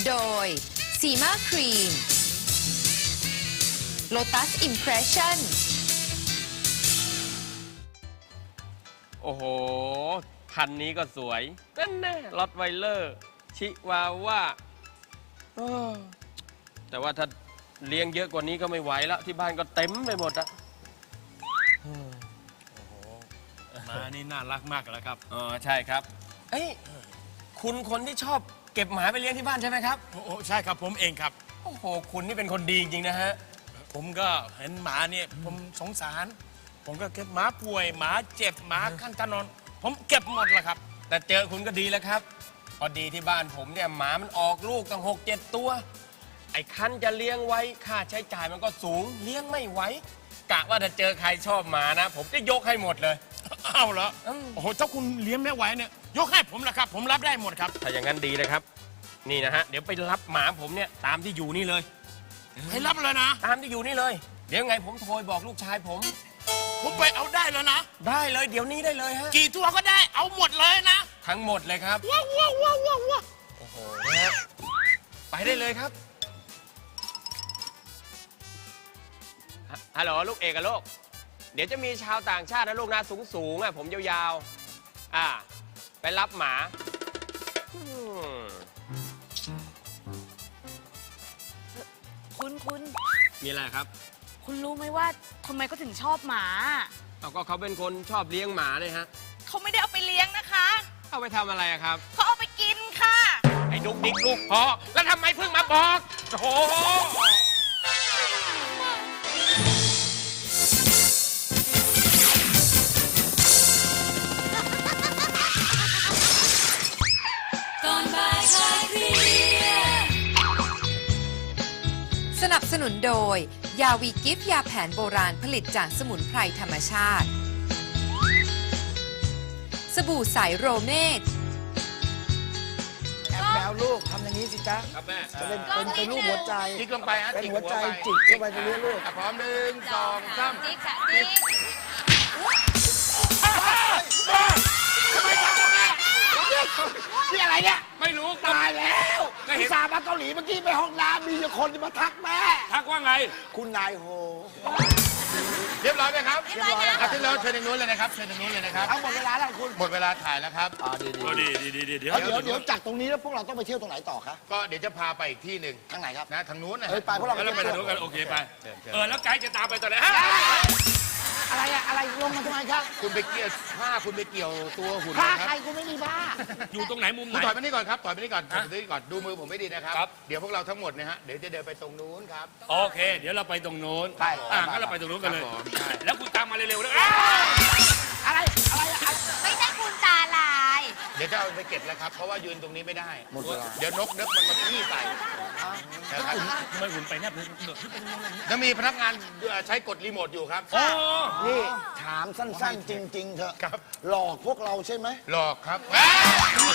นับสนุนโดยสีมาครีม Lotus Impression โอ้โห คันนี้ก็สวยนั่นแน่รถไวเลอร์ ชิวาว่าเออแต่ว่าถ้าเลี้ยงเยอะกว่านี้ก็ไม่ไหวแล้ว ที่บ้านก็เต็มไปหมดอะมานี่น่ารักมากแล้วครับเออใช่ครับ เอ้ย คุณคนที่ชอบ เก็บหมาไปเลี้ยงที่บ้านใช่ไหมครับ โอ้โหใช่ครับผมเองครับ โอ้โห คุณนี่เป็นคนดีจริงๆนะฮะ ผมก็เห็นหมาเนี่ยผมสงสาร ผมก็เก็บหมาป่วยหมาเจ็บหมาขั้นถนนผมเก็บหมดแล้วครับ แต่เจอคุณก็ดีแล้วครับ พอดีที่บ้านผมเนี่ยหมามันออกลูกตั้งหกเจ็ดตัว ไอ้คันจะเลี้ยงไว้ค่าใช้จ่ายมันก็สูงเลี้ยงไม่ไหวกะว่าถ้าเจอใครชอบหมานะ ผมจะยกให้หมดเลยเอาเหรออืมโอ้โหถ้าคุณเลี้ยงไม่ไหวเนี่ยยกให้ผมละครับ ผมรับได้หมดครับถ้าอย่างนั้นดีนะครับ นี่นะฮะเดี๋ยวไปรับหมาผมเนี่ยตามที่อยู่นี่เลย ให้รับเลยนะ ตามที่อยู่นี่เลย เดี๋ยวไงผมโทรบอกลูกชายผม ผมไปเอาได้แล้วนะ ได้เลยเดี๋ยวนี้ได้เลยฮะกี่ตัวก็ได้เอาหมดเลยนะทั้งหมดเลยครับว้าวว้าวว้าวว้าวว้าวโอ้โหนะฮะไปได้เลยครับฮะฮัลโหลลูกเอกกับลูก เดี๋ยวจะมีชาวต่างชาตินะลูกนะสูงสูงๆอะผมยาวๆ อ่า ไปรับหมาอืมคุณคุณมีอะไรครับคุณรู้ไหมว่าทำไมเขาถึงชอบหมา เอาก็เขาเป็นคนชอบเลี้ยงหมาเลยฮะ เขาไม่ได้เอาไปเลี้ยงนะคะ เอาไปทำอะไรอะครับ เขาเอาไปกินค่ะ ไอ้ดุกดิกลูกพอแล้วทำไมเพิ่งมาบอกโอ้โห สนับสนุนโดย ยาวีกิฟยาแผนโบราณผลิตจากสมุนไพรธรรมชาติ สบู่ใสโรเมดแอบแมวลูกทำอย่างนี้สิจ๊ะครับแม่จะเป็นเป็นเป็นรูปหัวใจจิกลงไปฮะเป็นจิกหัวใจไปจิกเข้าไปตรงนี้ลูก อะพร้อมหนึ่งสองสามจิ๊กค่ะจิ๊กนี่อะไรเนี่ย ไม่รู้ตายแล้วก็เห็น อุตสาห์มาเกาหลีเมื่อกี้ไปห้องน้ำมีคนมาทักแม่ ทักว่าไง คุณนายโฮ เรียบร้อยไหมครับเรียบร้อยแล้ว อาทิตย์แล้วเชิญทางนู้นเลยนะครับเชิญทางนู้นเลยนะครับ เอาหมดเวลาแล้วคุณหมดเวลาถ่ายแล้วครับอ่าดีดีโอ้ดีดีดีดีเดี๋ยวเดี๋ยวเดี๋ยวจากตรงนี้แล้วพวกเราต้องไปเที่ยวตรงไหนต่อคะก็เดี๋ยวจะพาไปอีกที่หนึ่งทางไหนครับ นะทางนู้นนะเอ้ยไปพวกเราแล้วเราไปทางนู้นกันโอเคไปเชิญเชิญเออแล้วไกด์จะตามไปตอนไหน อะไรอะอะไรลงมาทำไมครับคุณไปเกี่ยวผ้าคุณไปเกี่ยวตัวหุ่นพานะคใครรับกูไม่มีบ้าอยู่ตรงไหนมุมไหคุน ณถอยมานี่ก่อนครับถอยมานี่ก่อนถอยฮะมานี่ก่อนดูมือผมไม่ดีนะครับ ครับ เดี๋ยวพวกเราทั้งหมดนะฮะเดี๋ยวจะเดินไปตรงนู้นครับ โอเค เดี๋ยวเราไปตรงโน้นไป อะงั้นเราไปตรงโน้นกันเลย ครับผมใช่แล้วคุณตามมาเร็วๆนะอะไรอะไรอะไม่ ดี๋ยวจะเอาไปเก็บแล้วครับ เพราะว่ายืนตรงนี้ไม่ได้ หมดเวลา เดี๋ยวนกนึกมันมาขี้ใส่นะครับทำไมคุณไปแนบเลยจะมีพนักงานเอ่อใช้กดรีโมทอยู่ครับ โอ้นี่ ถามสั้นๆ จริง ๆ เถอะครับ หลอกพวกเราใช่ไหม หลอกครับ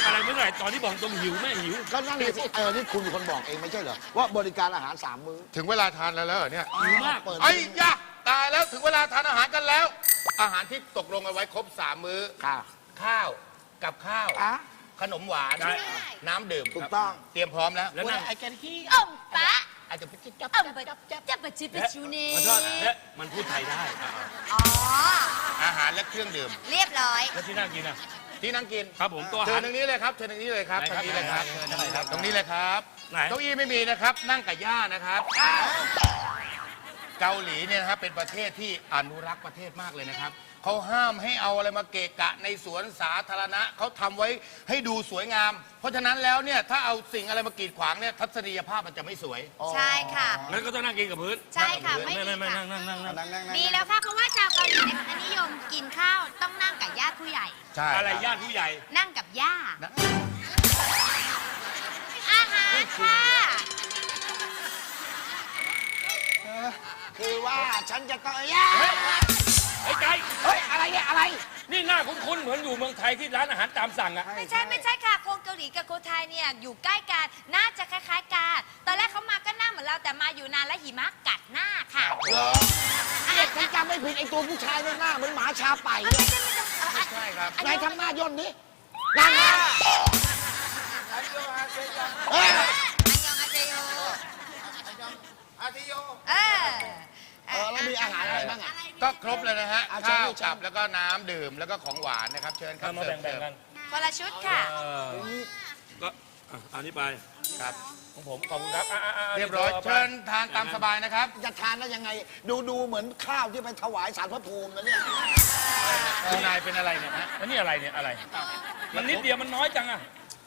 อะไรเมื่อไหร่ตอนที่บอกตรงหิวแม่หิว ก็นั่นเลยสิเออนี่คุณเป็นคนบอกเองไม่ใช่เหรอ ว่าบริการอาหารสามมื้อถึงเวลาทานแล้วแล้วเหรอเนี่ย หิวมาก เปิด ไอ้ยะตายแล้วถึงเวลาทานอาหารกันแล้ว อาหารที่ตกลงกันไว้ครบสามมื้อ ค่ะ ข้าว กับข้าว อะ ขนมหวาน ได้ น้ำดื่มถูกครับต้อง เตรียมพร้อมแล้วแล้วนั่ง ไอ้แกที่อ่อมปะอาจจะไปจิ๊บจับอ่อมปะจับปะจิบปะชูเน่มันก็และมันพูดไทยได้อะอ๋อ อาหารและเครื่องดื่ม เรียบร้อย แล้วที่นั่งกินอะ ที่นั่งกินครับผมตัวอาเชิหาญร ทางนี้เลยครับเชิญทางนี้เลยครับไหนทาครับงนี้เลยครับไหนไหนครับ ตรงนี้เลยครับไหน เก้าอี้ไม่มีนะครับ นั่งกับย่านะครับ เกาหลีเนี่ยนะครับเป็นประเทศที่อนุรักษ์ประเทศมากเลยนะครับ เขาห้ามให้เอาอะไรมาเกะกะในสวนสาธารณะเขาทำไว้ให้ดูสวยงาม เพราะฉะนั้นแล้วเนี่ยถ้าเอาสิ่งอะไรมากีดขวางเนี่ยทัศนียภาพมันจะไม่สวย ใช่ค่ะ งั้นก็ต้องนั่งกินกับพื้นใช่ค่ะ ไม่ไม่ไม่มีไม่ค่ะ นั่งนั่งนั่งนั่งนั่งนั่งนั่งดีแล้วค่ะ เพราะว่าชาวเกาหลีเนี่ยเขานิยมกินข้าวต้องนั่งกับญาติผู้ใหญ่ ใช่อะไรญาติผู้ใหญ่ นั่งกับย่านะ อาหารค่ะคือว่าฉันจะต้องย่า ไอ้ไก่เฮ้ยอะไรเนี่ยอะไร นี่หน้าคุ้นๆเหมือนอยู่เมืองไทยที่ร้านอาหารตามสั่งอะไม่ใช่ไม่ใช่ค่ะคนเกาหลีกับคนไทยเนี่ยอยู่ใกล้กันน่าจะคล้ายๆกันตอนแรกเขามาก็หน้าเหมือนเราแต่มาอยู่นานแล้วหิมะกัดหน้าค่ะเหรอเนี่ยฉันจำไม่ผิดไอ้ตัวผู้ชายเนี่ยหน้าเหมือนหมาชาไปเนี่ยใช่ครับนายทำหน้าย่นนี้นั่งนะเฮ้ยอันยองอาเซโยอาทิโยเออ เออแล้วมีอาหารอะไรบ้างอะ ก็ครบเลยนะฮะเอาเชิญข้าวเลยเชิญกับแล้วก็น้ำดื่มแล้วก็ของหวานนะครับ เชิญครับเอามาเสิร์ฟแบ่งๆกันคนละชุดค่ะก็อะอันนี้ไปครับ ของผมขอบคุณครับอะอะะเรียบร้อยดี๋วาไปเชิญทานตามสบายนะครับ จะทานได้ยังไง ดูดูเหมือนข้าวที่ไปถวายสารพระภูมินะเนี่ยคุณนายเป็นอะไรเนี่ยฮะ แล้วนี่อะไรเนี่ยอะไร มันนิดเดียวมันน้อยจังอะ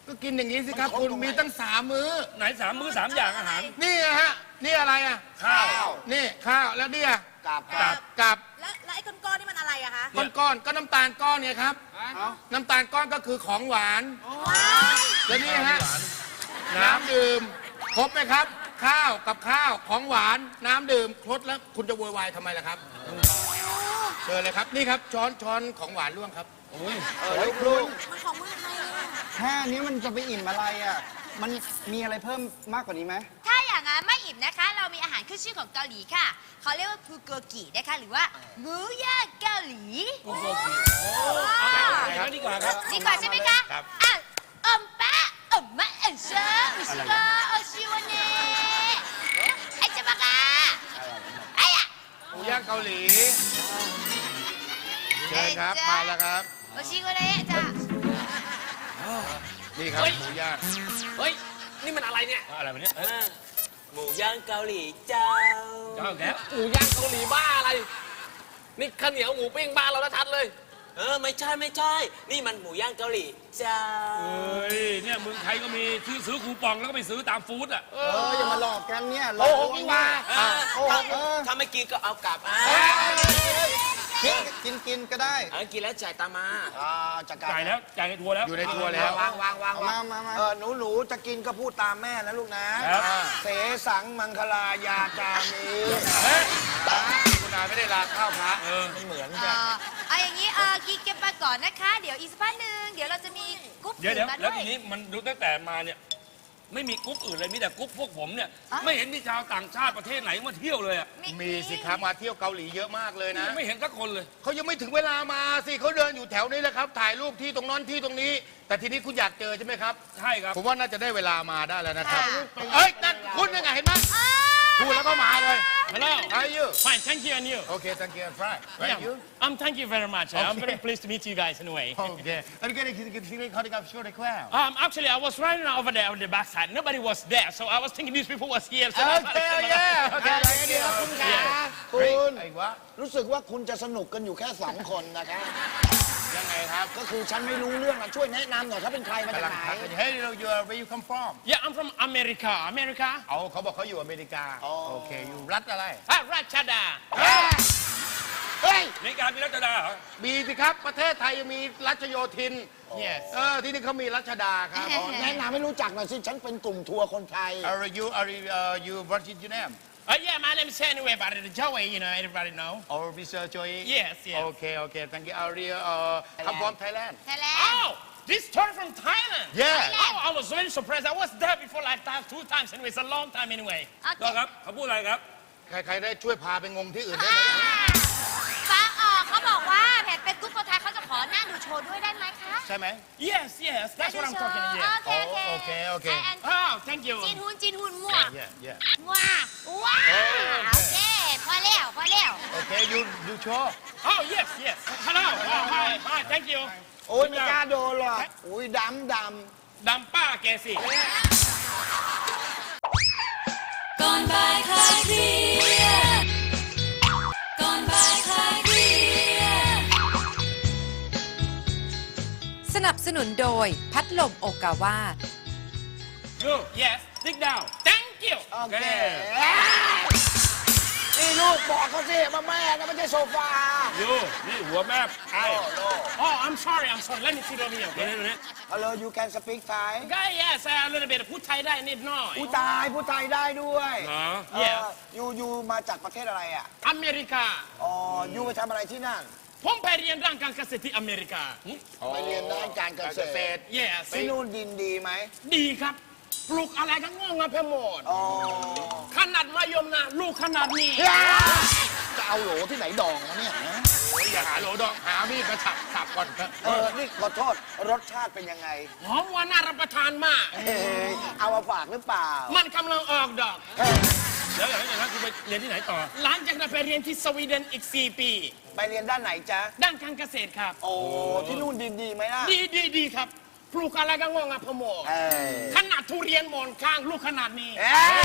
ก็กินอย่างนี้สิครับคุณมีตั้งสามมื้อ ไหนสามมื้อสามอย่างอาหาร นี่ไงฮะ นี่อะไรอะ ข้าว นี่ข้าวแล้วเนี่ยกราบกับกับแล้วแล้วไอ้ก้อนๆนี่มันอะไรอะคะก้อนๆก็น้ำตาลก้อนเนี่ยครับ น้ำตาลก้อนก็คือของหวาน แล้วนี่ฮะ น้ำดื่ม ครบไหมครับ ข้าวกับข้าวของหวานน้ำดื่มครบแล้วคุณจะโวยวายทำไมล่ะครับเชิญเลยครับนี่ครับช้อนช้อนของหวานร่วงครับเออลูกมันของเมืองไทยเลยอะ แค่นี้มันจะไปอิ่มอะไรอะ มันมีอะไรเพิ่มมากกว่านี้ไหม ถ้าอย่างนั้นไม่อิ่มนะคะ เรามีอาหารขึ้นชื่อของเกาหลีค่ะ เขาเรียกว่าพูโกกินะคะ หรือว่าหมูย่างเกาหลีกูโกกิว้าวอย่างนั้นดีกว่าครับ ดีกว่าใช่ไหมคะครับ อะอมปะอมมะเอ็นเชออุชิโกโอชิวะเนะไอจะมากาไอ้อะหมูย่างเกาหลี เชิญครับ มาแล้วครับ โอชิโกเนะจ้ะนี่ ครับหมูย่างเฮ้ย นี่มันอะไรเนี่ยอะไรวะเนี่ยเอ้ยหมูย่างเกาหลีเจ้าเจ้าอีกแล้วหมูย่างเกาหลีบ้าอะไร นี่ข้าวเหนียวหมูปิ้งบ้านเราชัดๆเลย เออไม่ใช่ไม่ใช่ นี่มันหมูย่างเกาหลีเจ้าเอ้ยเนี่ยเมืองไทยก็มีซื้อซื้อคูปองแล้วก็ไปซื้อตามฟู้ดอะ เอออย่ามาหลอกกันเนี่ยหลโอ้อกโหกันมาอ่าโอ้โหเออถ้าไม่กินก็เอากลับอ่า กินกินกินก็ได้เออกินแล้วจ่ายตามมา อ่าจัดการจ่ายแล้วจ่ายในทัวร์แล้ว อยู่ในทัวร์แล้ว วางวางวางเอาวามางมามา เออหนูหนูจะกินก็พูดตามแม่นะลูกนะ ครับ เสสังมังคลายาจามีเฮ้ยคุณนายไม่ได้ลาข้าวพระเออมันเหมือนเอกันอเอาอย่างนี้เออกินกันไปก่อนนะคะ เดี๋ยวอีกสักพักหนึ่งเดี๋ยวเราจะมีกรุ๊ปเดี๋ยวอื่เดี๋ยวนมาแล้วด้วทียนี้มันดูตั้งแต่มาเนี่ย ไม่มีกรุ๊ปอื่นเลยมีแต่กรุ๊ปพวกผมเนี่ยอะไม่เห็นมีชาวต่างชาติประเทศไหนมาเที่ยวเลยอะมีสิครับมาเที่ยวเกาหลีเยอะมากเลยนะไม่เห็นสักคนเลยเขายังไม่ถึงเวลามาสิเขาเดินอยู่แถวนี้แหละครับ ถ่ายรูปที่ตรงนั้นที่ตรงนี้ แต่ทีนี้คุณอยากเจอใช่ไหมครับใช่ครับผมว่าน่าจะได้เวลามาได้แล้วนะครับค่ะเอ้ยนั่นคุณยังไงเห็นไหมพูดแล้วก็มาเลย Hello. How are you Fine, thank you, and you? Okay thank you Fine Where are you Um, thank you very much. I'm Okay. very pleased to meet you guys anyway. Okay แล้วก็ได้คิดคิดคิดเขาได้กับช่วยได้แคว Um, actually, I was riding over there on the backside. Nobody was there, so I was thinking these people was here. So โอ that's เค why I โอ came เค along. โอเคอะไรเดียวคุณขา คุณ ไอ้วะ รู้สึกว่าคุณจะสนุกกันอยู่แค่สองคนนะครับ ยังไงครับ ก็คือฉันไม่รู้เรื่องอะช่วยแนะนำหน่อยเขาเป็นใครมาจากกำลังไหนทักกันอยู่ Hey you are where you come from Yeah, I'm from America. America? เอาเขาบอกเขาอยู่อเมริกาโอเค อยู่รัฐอะไร Ah, Ratchada. เฮ้ย อเมริกามีรัชดาเหรอ มีสิครับ ประเทศไทยยังมีรัชโยธิน Yes. เออ ที่นี่เขามีรัชดาครับอ๋อแนะนำให้รู้จักหน่อยสิ ฉันเป็นกลุ่มทัวร์คนไทย Are you are you uh, you what is your name Uh, yeah, my name is anyway, but it's Joey, you know, everybody know. Or Mr. Joy Yes, yes. Okay okay thank you Are you uh, come from Thailand ไทยแลนด์ Oh, this tour from Thailand. Yeah Oh, I was very surprised. I was there before like that two times anyway. It's a long time anyway. โอเค ก็ครับเขาพูดอะไรครับ ใครๆได้ช่วยพาไปงงที่อื่นได้ไหม ว์ด้วยได้ไหมคะ ใช่ไหม Yes, yes, that's what I'm talking โอ about. เคโอเค โอเคโอเคแอน Oh, thank you. จีนหุนจีนหุนมั่ว Yeah yeah มั่วว้าวโอเค พอแล้ว พอแล้ว โอเค you you show Oh, yes, yes. Hello. Oh, hi, hi, thank you. โอ้ยไม่กล้าโดนหรอกอุ้ยดำดดำป้าแกสิ ก่อนบ่ายคลายเครียด สนับสนุนโดยพัดลมโอกาวา You, yes, dig down. Thank you. ำโอเคนี่ลูกบอกเขาสิว่าแม่นะไม่ใช่โซฟายูนี่หัวแม่ไอ้ Oh, I'm sorry, I'm sorry. Let me sit over here, ตัว okay? นี้ตัวนี้ Hello you can speak Thai Guy, yes, a little bit. พูดไทยได้นิดหน่อยผู้ตายผู้ไทยได้ด้วยเหรอเออยูยูมาจากประเทศอะไรอะอเมริกา อ๋อยูไปทำอะไรที่นั่น ผมไปเรียนด้านการเกษตรที่อเมริกา ไปเรียนด้านการเกษตร Yes ที่นู่นดินดีไหม ดีครับ ปลูกอะไรก็งอกงามไปหมดอ๋อขนาดมะยมนะลูกขนาดนี้ จะเอาโหลที่ไหนดองวะเนี่ยฮะโอ้ยอย่าหาโหลดองหามีดมาฉับสับก่อนครับเออ นี่ขอโทษรสชาติเป็นยังไง หอมหวานน่ารับประทานมากเอ้ยเอามาฝากหรือเปล่า มันกำลังออกดอก แล้วอย่างนั้นคุณไปเรียนที่ไหนต่อ หลังจากนั้นไปเรียนที่สวีเดนอีก 4 ปี ไปเรียนด้านไหนจ๊ะ ด้านการเกษตรครับ โอ้ ที่นู่นดีดีๆไหมล่ะ ดีดีดีครับ ปลูกอะไรก็งอกอะพะโมกเอ้ยขนาดทุเรียนหมอนข้างลูกขนาดนี้เอ๊ะ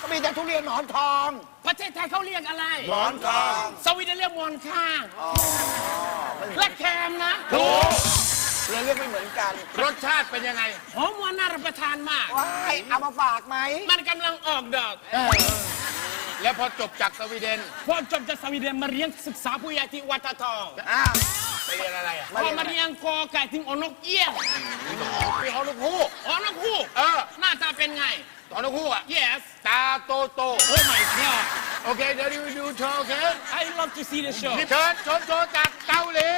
ก็มีแต่ทุเรียนหมอนทอง ประเทศไทยเขาเรียกอะไรหมอนทอง สวีเดนเรียกหมอนข้างอ๋อไม่และแคมนะถูกเรียนเรียกไม่เหมือนกัน รสชาติเป็นยังไงหอมหวานน่ารับประทานมากว้ายเอามาฝากไหม มันกำลังออกดอก แล้วพอจบจากสวีเดนพอจบจากสวีเดนมาเรียนศึกษาผู้ใหญ่ที่วัดตะทองอ้าวไปเรียนอะไรอะพอมาเรียนกอไก่ถึงอนกเอี้ยงไปฮอนุคู่อนกฮูกเออหน้าตาเป็นไงฮอนุคู่อะ yes ตาโตโต oh my god โอเคเดี๋ยวดูดูโชว์โอเค I love to see the show เชิญชมโชว์จากเกาหลี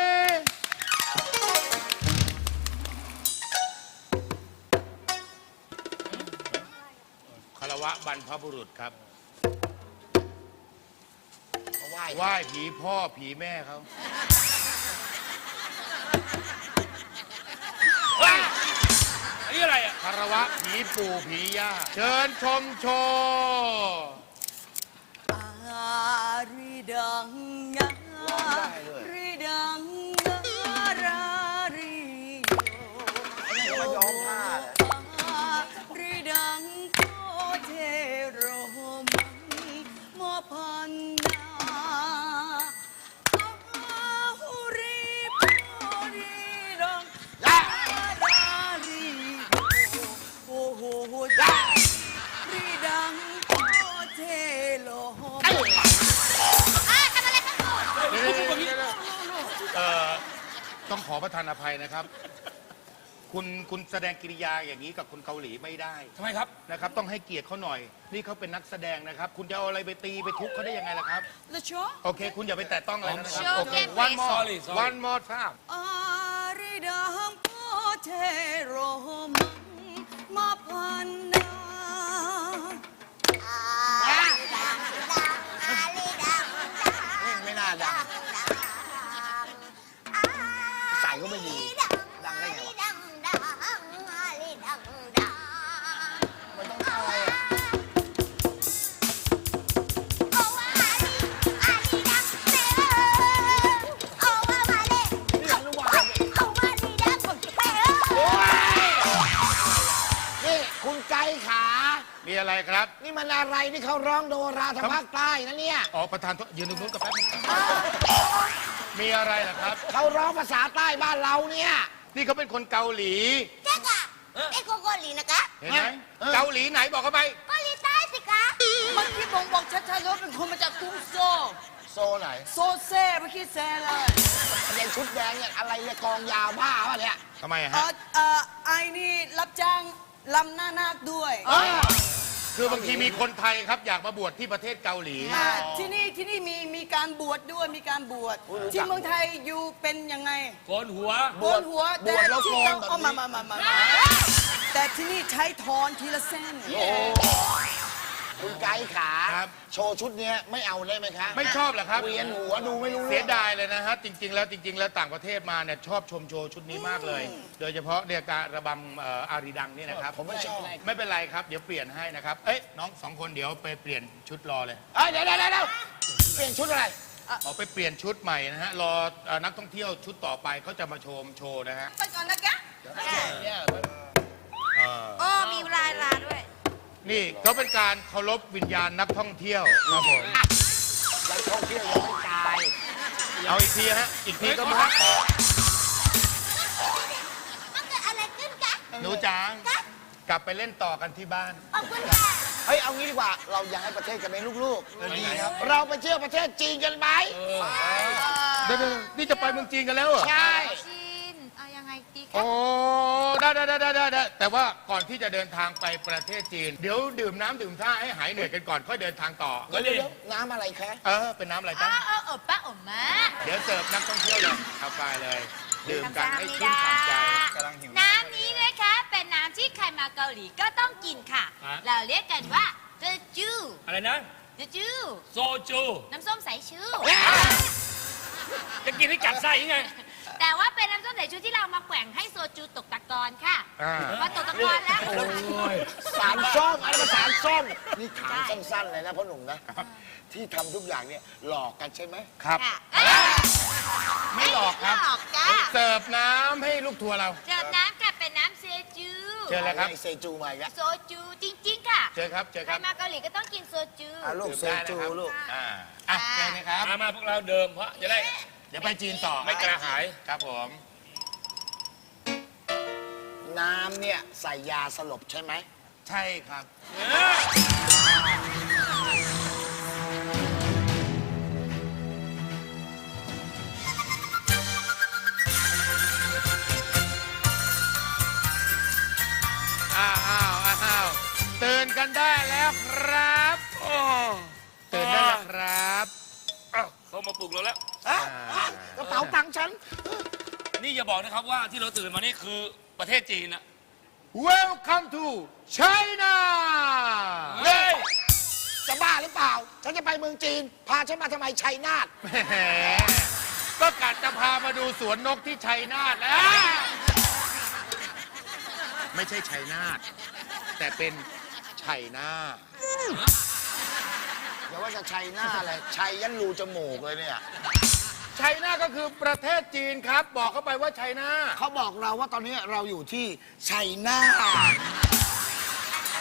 คารวะบรรพบุรุษครับ ไหว้ไหว้ผีพ่อผีแม่เขาอันนี้อะไรอะ คารวะผีปู่ผีย่า เชิญชมโชว์ คุณคุณแสดงกิริยาอย่างนี้กับคนเกาหลีไม่ได้ทำไมครับ นะครับ ต้องให้เกียรติเขาหน่อย นี่เขาเป็นนักแสดงนะครับ คุณจะเอาอะไรไปตีไปทุบเขาได้ยังไงล่ะครับแล้วชอโอเค คุณอย่าไปแตะต้องอะไรนะครับ Sure, โอเค get one more Sorry, sorry. one more time อาริดังโพเครับนี่มันอะไรที่เขาร้องโดราทางภาคใต้นะเนี่ยอ๋อประธานโทษยืนตรงนู้นกับแป๊บนึงมีอะไรล่ะครับ เขาร้องภาษาใต้บ้านเราเนี่ย นี่เขาเป็นคนเกาหลีเห็นไหมเออเกาหลีไหนบอกเขาไปเมื่อกี้บงบอกชัดๆเลยว่าเป็นคนมาจากกรุงโซลโซไหนโซเซ่เมื่อกี้แซ่เลยในชุดแดงเนี่ยอะไรเนี่ยกองยาวบ้าป่ะเนี่ยทำไมเอฮะอเออไอ้นี่รับจ้างลำหน้านาคด้วยเออ คือบางทีมีคนไทยครับอยากมาบวชที่ประเทศเกาหลี อ่าที่นี่ที่นี่มีมีการบวชด้วยมีการบวชที่เมืองไทยอยู่เป็นยังไงโกนหัวโกนหัวบวชแล้วที่โกนเกาแบบเอานี้มามามามาแต่ที่นี่ใช้ทอนทีละเส้น คุณไกด์ขา ครับ โชว์ชุดเนี้ยไม่เอาได้ไหมคะไม่ชอบเหรอครับ เวียนหัวดูไม่รู้เสีเรื่ยองดายเลยนะฮะ จริง ๆ แล้วจริง ๆ แล้วต่างประเทศมาเนี่ยชอบชมโชว์ชุดนี้มากเลย โดยเฉพาะเรียกการระบำเอ่ออารีดังนี่นะครับ ผมไม่ชอบไม่เป็นไรครับ เดี๋ยวเปลี่ยนให้นะครับ เอ้ยน้องสองคนเดี๋ยวไปเปลี่ยนชุดรอเลยเอ้ยเดี๋ยวเดี๋ยวเดี๋ยวเปลี่ยนชุดอะไร เอาไปเปลี่ยนชุดใหม่นะฮะ รอเอ่อนักท่องเที่ยวชุดต่อไปเขาจะมาชมโชว์นะฮะ ไปก่อนนะแกเอ่อโอ้มีลายลาด้วย นี่เขาเป็นการเคารพวิญญาณนักท่องเที่ยวครับผมนักท่องเที่ยวยังไม่ตายเอาอีกทีฮะอีกทีก็มามันเกิดอะไรขึ้นคะหนูจางกลับไปเล่นต่อกันที่บ้าน ขอบคุณค่ะ เฮ้ยเอางี้ดีกว่าเราย้ายประเทศกันไหมลูกๆดีครับ เราไปเที่ยวประเทศจีนกันไหมเดี๋ยวๆนี่จะไปเมืองจีนกันแล้วเหรอใช่ โอ้ได้ได้ได้ได้ได้แต่ว่าก่อนที่จะเดินทางไปประเทศจีน เดี๋ยวดื่มน้ำดื่มท่าให้หายเหนื่อยกันก่อนค่อยเดินทางต่อเดี๋ยวเดี๋ยวน้ำอะไรคะ เออเป็นน้ำอะไรเอจ๊ะอเออเออป้าเออมาเดี๋ยวเสิร์ฟนักท่องเที่ยวเลยเอาไปเลย ดื่มกันให้ชื่นฉ่ำใจน้ำนี้นะคะ เป็นน้ำที่ใครมาเกาหลีก็ต้องกินค่ะ ฮะ เราเรียกกันว่าเจจูอะไรนะ เจจูโซจู น้ำส้มสายชู จะกินให้กัดไส้ยังไง แต่ว่าเป็นน้ำส้มสายชูที่เรามาแกว่งให้โซจูตกตะกอนค่ะอ่าพอตกตะกอนแล้ว สารส้มอะไรมาสารส้มนี่ถามสั้นๆเลยนะพ่อหนุ่มนะ ที่ทำทุกอย่างเนี่ยหลอกกันใช่ไหมครับ ค่ะไม่หลอกครับ ไม่หลอกจ้าเสิร์ฟน้ำให้ลูกทัวร์เรา เจิมน้ำกับเป็นน้ำเซจู เชิญเลยครับ ไอ้เซจูมาอีกแล้วโซจูจริง ๆ ค่ะเชิญครับเชิญใคครรับมาเกาหลีก็ต้องกินโซจู อะลูกเซจูลูก อ่าอะเชิญนะครับ มามาพวกเราเดิมเพราะจะได้เดี๋ยวไปจีนต่อไม่กระหายครับผม น้ำเนี่ยใส่ยาสลบใช่ไหม ใช่ครับ อ้าวอ้าวอ้าวตื่นกันได้แล้วครับ โอ้ตื่นได้แล้วครับ อ้าวเขามาปลุกเราแล้ว กระเป๋าตังค์ฉัน นี่อย่าบอกนะครับว่าที่เราตื่นมานี่คือประเทศจีนนะ Welcome to China เฮ้ย จะบ้าหรือเปล่า ฉันจะไปเมืองจีน พาฉันมาทำไมชัยนาทแหมก็กะจะพามาดูสวนนกที่ชัยนาทแล้วไม่ใช่ชัยนาทแต่เป็นชัยนาทอย่าว่าจะชัยหน้าเลยชัยยันรูจมูกเลยเนี่ย ชัยนาทก็คือประเทศจีนครับ บอกเข้าไปว่าชัยนาทเขาบอกเราว่าตอนนี้เราอยู่ที่ชัยนาท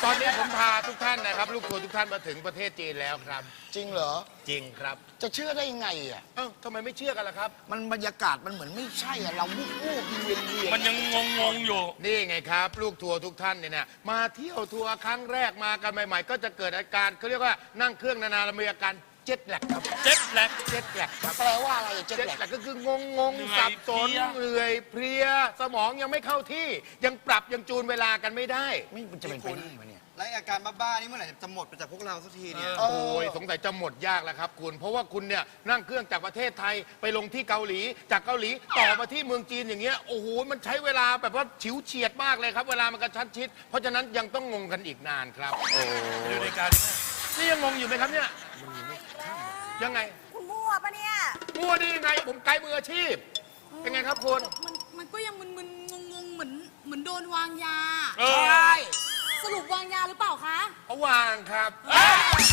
ตอนนี้ผมพาทุกท่านนะครับ ลูกทัวร์ทุกท่านมาถึงประเทศจีนแล้วครับ จริงเหรอ จริงครับจะเชื่อได้ยังไงอะเอ้าทำไมไม่เชื่อกันล่ะครับ มันบรรยากาศมันเหมือนไม่ใช่อะเราวูบวูบเวียนเวียนมันยังงงงๆอยู่ นี่ไงครับ ลูกทัวร์ทุกท่านเนี่ยนะมาเที่ยวทัวร์ครั้งแรกมากันใหม่ ๆ ก็จะเกิดอาการเขาเรียกว่านั่งเครื่องนานๆแล้วมีอาการ เจ็ตแลกครับเจ็ดแลก เจ็ตแลกครับแปลว่าอะไรเจ็เจ็ดตแหลกแลกก็คืองงงงเหนื่อยสับสนเพลีย เหนื่อยเพลีย สมองยังไม่เข้าที่ยังปรับยังจูนเวลากันไม่ได้ ไม่มันจะเป็นไปได้ไหมเนี่ย แล้วอาการบ้าๆนี่เมื่อไหร่จะหมดไปจากพวกเราสักทีเนี่ย โอ้ยสงสัยจะหมดยากแล้วครับคุณ เพราะว่าคุณเนี่ยนั่งเครื่องจากประเทศไทยไปลงที่เกาหลี จากเกาหลีต่อมาที่เมืองจีนอย่างเงี้ยโอ้โหมันใช้เวลาแบบว่าฉิวเฉียดมากเลยครับเวลามันกระชั้นชิด เพราะฉะนั้นยังต้องงงกันอีกนานครับโอ้ดูในการนี่ยังงงอยู่ไหมครับเนี่ย ยังไงคุณมั่วปะเนี่ย มั่วได้ยังไง ผมไกด์มืออาชีพเป็นไงครับคุณมันมันก็ยังมึนๆงงๆเหมือนเหมือนโดนวางยา เออสรุปวางยาหรือเปล่าคะ เขาวางครับเอ้ย